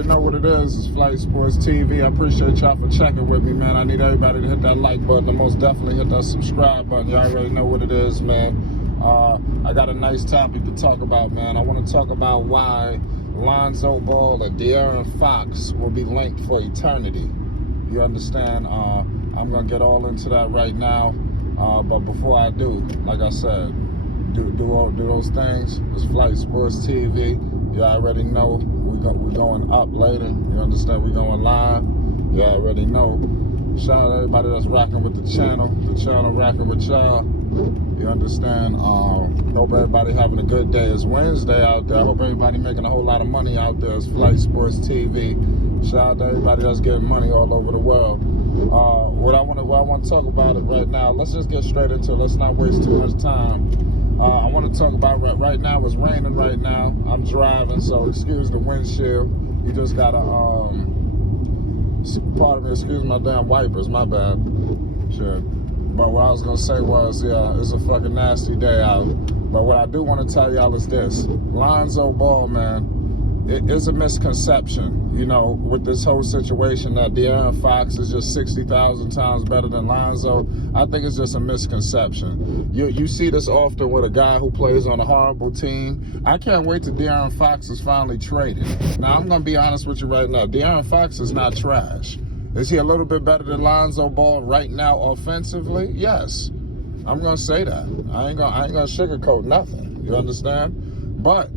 already know what it is. It's Flight Sports TV. I appreciate y'all for checking with me, man. I need everybody to hit that like button and most definitely hit that subscribe button. Y'all already know what it is, man. I got a nice topic to talk about, man. I want to talk about why Lonzo Ball and De'Aaron Fox will be linked for eternity. You understand? I'm going to get all into that right now. But before I do, like I said, do those things. It's Flight Sports TV. You already know we're going up later. You understand? We're going live. You already know. Shout out to everybody that's rocking with the channel rocking with y'all. You understand? Hope everybody having a good day. It's Wednesday out there. I hope everybody making a whole lot of money out there. It's Flight Sports TV. Shout out to everybody that's getting money all over the world. What I want to talk about it right now. Let's just get straight into it. Let's not waste too much time. I want to talk about right now. It's raining right now. I'm driving, so excuse the windshield. You just gotta pardon me. Excuse my damn wipers. My bad. Shit. But what I was gonna say was, yeah, it's a fucking nasty day out. But what I do want to tell y'all is this: Lonzo Ball, man. It is a misconception, you know, with this whole situation that De'Aaron Fox is just 60,000 times better than Lonzo. I think it's just a misconception. You see this often with a guy who plays on a horrible team. I can't wait till De'Aaron Fox is finally traded. Now, I'm going to be honest with you right now. De'Aaron Fox is not trash. Is he a little bit better than Lonzo Ball right now offensively? Yes. I'm going to say that. I ain't going to sugarcoat nothing. You understand? But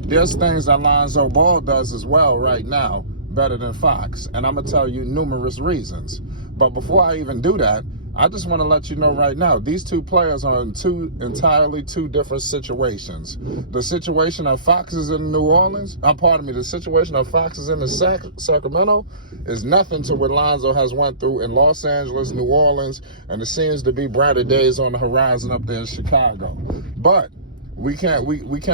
there's things that Lonzo Ball does as well right now better than Fox. And I'm going to tell you numerous reasons. But before I even do that, I just want to let you know right now, these two players are in entirely two different situations. The situation of Fox is in New Orleans, the situation of Fox is in Sacramento is nothing to what Lonzo has went through in Los Angeles, New Orleans, and it seems to be brighter days on the horizon up there in Chicago. But we can't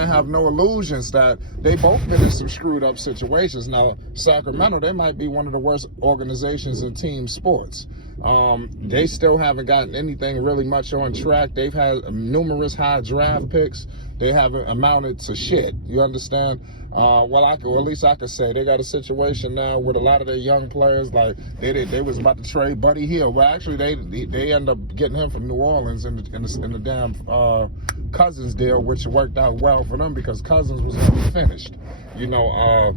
have no illusions that they both been in some screwed up situations. Now, Sacramento, they might be one of the worst organizations in team sports. They still haven't gotten anything really much on track. They've had numerous high draft picks. They haven't amounted to shit. You understand? Well, at least I could say they got a situation now with a lot of their young players. Like they was about to trade Buddy Hield. Well, actually, they end up getting him from New Orleans in the damn Cousins deal, which worked out well for them because Cousins was finished. You know.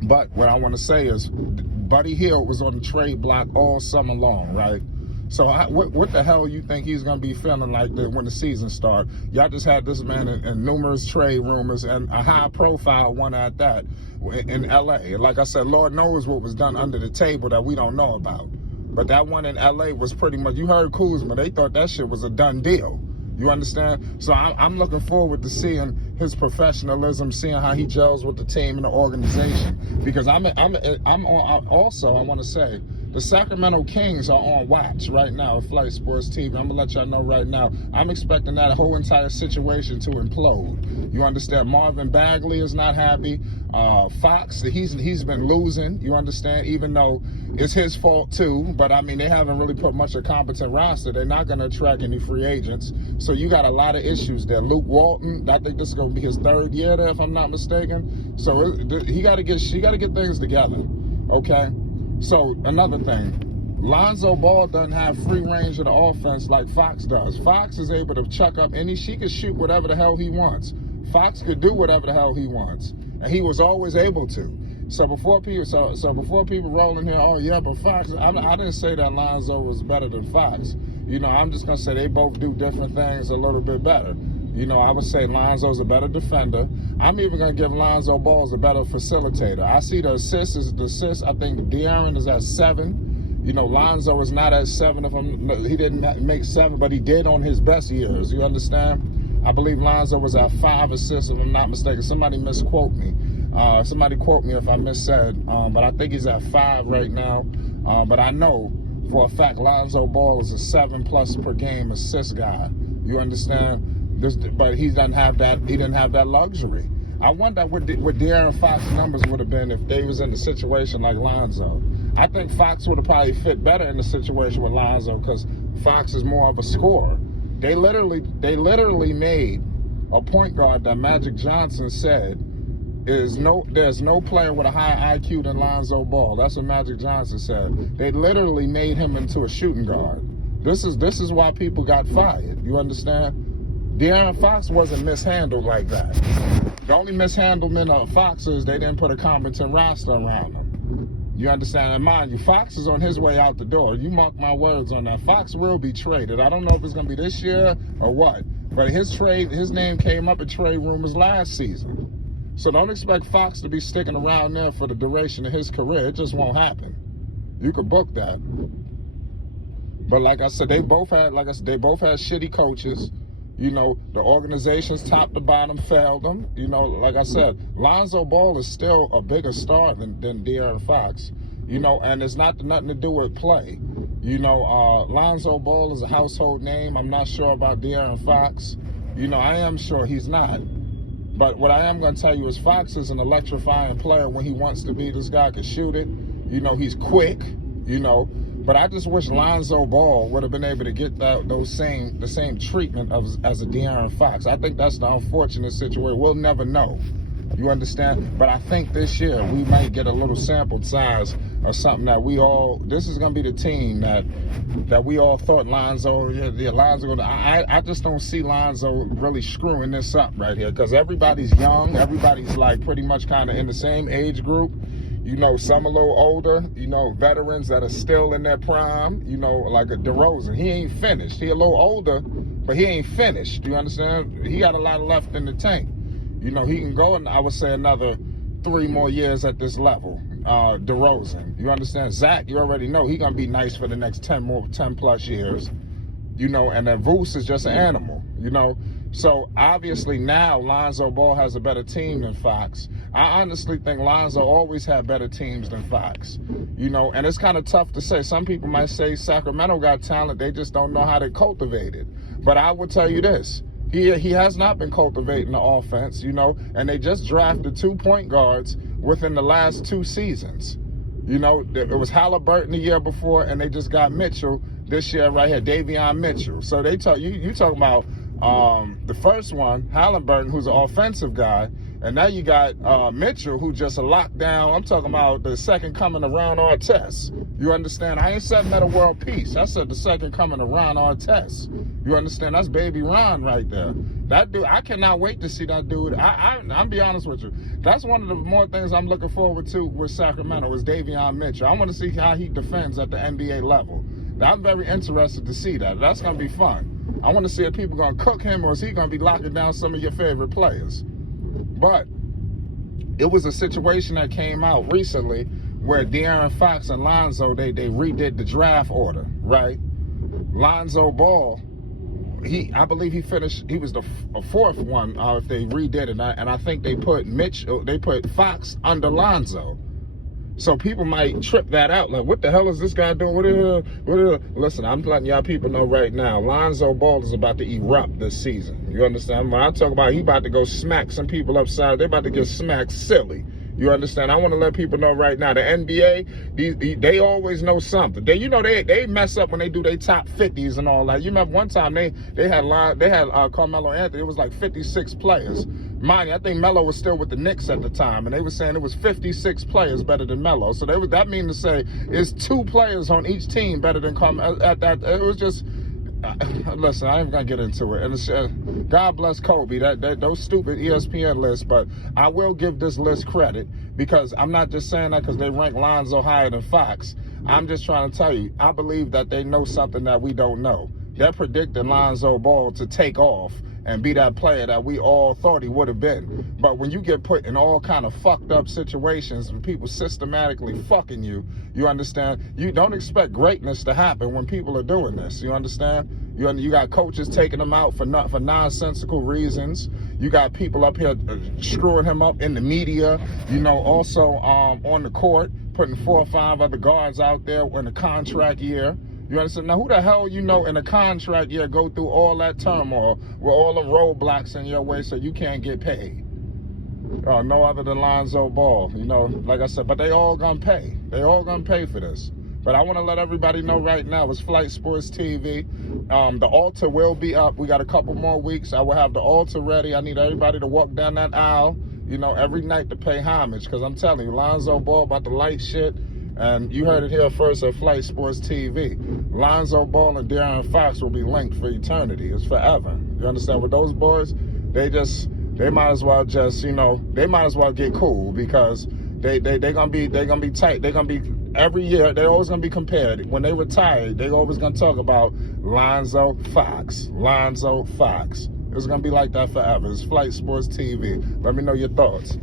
But what I want to say is, Buddy Hield was on the trade block all summer long, right? So what the hell you think he's going to be feeling like when the season starts? Y'all just had this man in numerous trade rumors and a high-profile one at that in L.A. Like I said, Lord knows what was done under the table that we don't know about. But that one in L.A. was pretty much, you heard Kuzma, they thought that shit was a done deal. You understand? So I'm looking forward to seeing his professionalism, seeing how he gels with the team and the organization. Because I want to say, the Sacramento Kings are on watch right now at Flight Sports TV. I'm going to let y'all know right now, I'm expecting that whole entire situation to implode. You understand? Marvin Bagley is not happy. Fox, he's been losing, you understand, even though it's his fault too. But, I mean, they haven't really put much of a competent roster. They're not going to attract any free agents. So you got a lot of issues there. Luke Walton, I think this is going to be his third year there, if I'm not mistaken. So he got to get things together, okay? So another thing, Lonzo Ball doesn't have free range of the offense like Fox does. Fox is able to chuck up she can shoot whatever the hell he wants. Fox could do whatever the hell he wants, and he was always able to. So before people rolling here, oh yeah, but Fox, I didn't say that Lonzo was better than Fox. You know, I'm just gonna say they both do different things a little bit better. You know, I would say Lonzo's a better defender. I'm even going to give Lonzo Ball a better facilitator. I see the assists. I think De'Aaron is at 7. You know, Lonzo is not at 7. He didn't make 7, but he did on his best years. You understand? I believe Lonzo was at 5 assists, if I'm not mistaken. Somebody misquote me. Somebody quote me if I missaid. But I think he's at 5 right now. But I know for a fact Lonzo Ball is a 7+ per game assist guy. You understand? But he doesn't have that. He didn't have that luxury. I wonder what De'Aaron Fox's numbers would have been if they was in a situation like Lonzo. I think Fox would have probably fit better in the situation with Lonzo because Fox is more of a scorer. They literally made a point guard that Magic Johnson said there's no player with a higher IQ than Lonzo Ball. That's what Magic Johnson said. They literally made him into a shooting guard. This is why people got fired. You understand? De'Aaron Fox wasn't mishandled like that. The only mishandlement of Fox is they didn't put a competent roster around him. You understand? And mind you, Fox is on his way out the door. You mark my words on that. Fox will be traded. I don't know if it's going to be this year or what. But his name came up in trade rumors last season. So don't expect Fox to be sticking around there for the duration of his career. It just won't happen. You could book that. But like I said, they both had shitty coaches. You know, the organizations top to bottom failed them. You know, like I said, Lonzo Ball is still a bigger star than De'Aaron Fox. You know, and it's nothing to do with play. You know, Lonzo Ball is a household name. I'm not sure about De'Aaron Fox. You know, I am sure he's not. But what I am going to tell you is Fox is an electrifying player when he wants to be. This guy can shoot it. You know, he's quick, you know. But I just wish Lonzo Ball would have been able to get the same treatment as a De'Aaron Fox. I think that's the unfortunate situation. We'll never know. You understand? But I think this year we might get a little sample size of something that this is going to be the team that we all thought Lonzo I just don't see Lonzo really screwing this up right here, because everybody's young. Everybody's like pretty much kind of in the same age group. You know, some a little older, you know, veterans that are still in their prime, you know, like a DeRozan. He ain't finished. He a little older, but he ain't finished. You understand? He got a lot left in the tank. You know, he can go, and I would say another 3 more years at this level. DeRozan. You understand? Zach, you already know he going to be nice for the next 10 plus years. You know, and then Vooch is just an animal, you know. So, obviously, now Lonzo Ball has a better team than Fox. I honestly think Lonzo always had better teams than Fox. You know, and it's kind of tough to say. Some people might say Sacramento got talent. They just don't know how to cultivate it. But I will tell you this. He has not been cultivating the offense, you know, and they just drafted 2 point guards within the last 2 seasons. You know, it was Halliburton the year before, and they just got Mitchell this year right here, Davion Mitchell. So they you talking about the first one, Halliburton, who's an offensive guy, and now you got Mitchell, who just a lockdown. I'm talking about the second coming of Ron Artest. You understand? I ain't said Meta World Peace. I said the second coming of Ron Artest. You understand? That's baby Ron right there. That dude, I cannot wait to see that dude. I'm be honest with you. That's one of the more things I'm looking forward to with Sacramento is Davion Mitchell. I want to see how he defends at the NBA level. I'm very interested to see that. That's going to be fun. I want to see if people going to cook him, or is he going to be locking down some of your favorite players. But it was a situation that came out recently where De'Aaron Fox and Lonzo, they redid the draft order, right? Lonzo Ball, I believe he was the fourth one if they redid it, and I think they put Fox under Lonzo. So people might trip that out, like, what the hell is this guy doing? Listen, I'm letting y'all people know right now, Lonzo Ball is about to erupt this season. You understand? When I talk about he about to go smack some people upside, they about to get smacked silly. You understand? I want to let people know right now, the NBA, they always know something. They mess up when they do their top 50s and all that. You remember one time they had Carmelo Anthony. It was like 56 players. Mind you, I think Melo was still with the Knicks at the time, and they were saying it was 56 players better than Melo. So that means to say it's 2 players on each team better than Carmelo. It was just. Listen, I ain't gonna get into it. And it's, God bless Kobe. Those stupid ESPN lists, but I will give this list credit, because I'm not just saying that because they rank Lonzo higher than Fox. I'm just trying to tell you, I believe that they know something that we don't know. They're predicting Lonzo Ball to take off and be that player that we all thought he would have been. But when you get put in all kind of fucked up situations and people systematically fucking you, you understand? You don't expect greatness to happen when people are doing this. You understand? You got coaches taking him out for nonsensical reasons. You got people up here screwing him up in the media. You know, also on the court, putting 4 or 5 other guards out there in a contract year. You understand? Now, who the hell in a contract year go through all that turmoil with all the roadblocks in your way so you can't get paid? No other than Lonzo Ball, you know, like I said. But they all gonna pay. They all gonna pay for this. But I want to let everybody know right now, it's Flight Sports TV. The altar will be up. We got a couple more weeks. I will have the altar ready. I need everybody to walk down that aisle. you know, every night to pay homage, because I'm telling you, Lonzo Ball about to light shit, and you heard it here first at Flight Sports TV. Lonzo Ball and De'Aaron Fox will be linked for eternity. It's forever. You understand? With those boys, they might as well just, you know, they might as well get cool, because they're gonna be tight. They're gonna be, every year they're always gonna be compared. When they retire, they're always gonna talk about Lonzo Fox. Lonzo Fox. It's gonna be like that forever. It's Flight Sports TV. Let me know your thoughts.